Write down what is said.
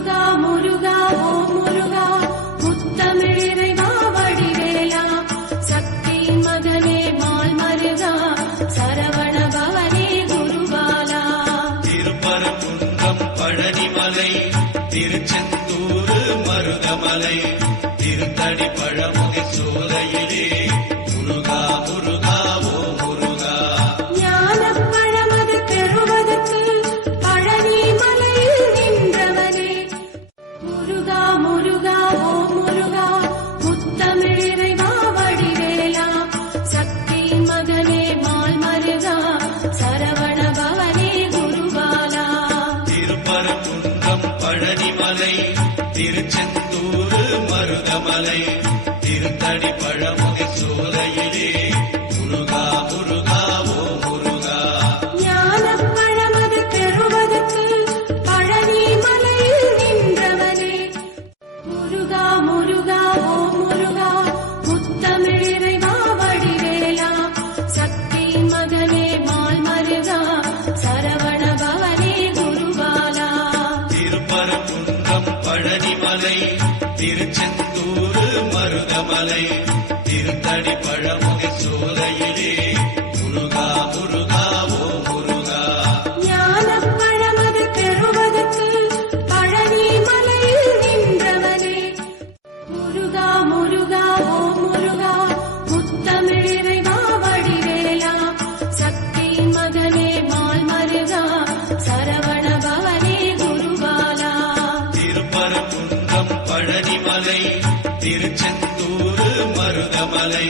முருகா முருகா ஓ முருகா முத்தமிழிறைவா வடிவேலா சக்தி மகனே மால் மருகா சரவண பவனே குருபாலா திருப்பரங்குன்றம் பழனிமலை திருச்செந்தூர் மருதமலை திருத்தடி பழமுகை சோலையிலே முருகா முருகா ஓ முருகா ஞானப் பழமது பெறுவதற்கு பழனி மலையில் நின்றவனே முருகா முருகா ஓ முருகா முத்தமிழிறைவா வடிவேலா சக்தி மகனே மால் மருகா சரவண பவனே குருபாலா திருப்பரங்குன்றம் பழனிமலை திருச்செந்தூர் மருதமலை திருத்தடி பழமுகை சோலையிலே முருகா முருகா ஓ முருகா ஞானப் பழமது பெறுவதற்கு பழனி மலையில் நின்றவனே முருகா முருகா ஓ முருகா முத்தமிழிறைவா வடிவேலா சக்தி மகனே மால் மருகா சரவண பவனே குருபாலா திருப்பரங்குன்றம் பழனிமலை திருச்செந்தூர் மருதமலை திருத்தடி பழமுகை சோலையிலே முருகா முருகா ஓ முருகா ஞானப் பழமது பெறுவதற்கு பழனி மலையில் நின்றவனே முருகா முருகா ஓ முருகா முத்தமிழிறைவா வடிவேலா சக்தி மகனே மால் மருகா சரவண பவனே குருபாலா திருப்பரங்குன்றம் பழனிமலை திருச்செந்தூர் மருதமலை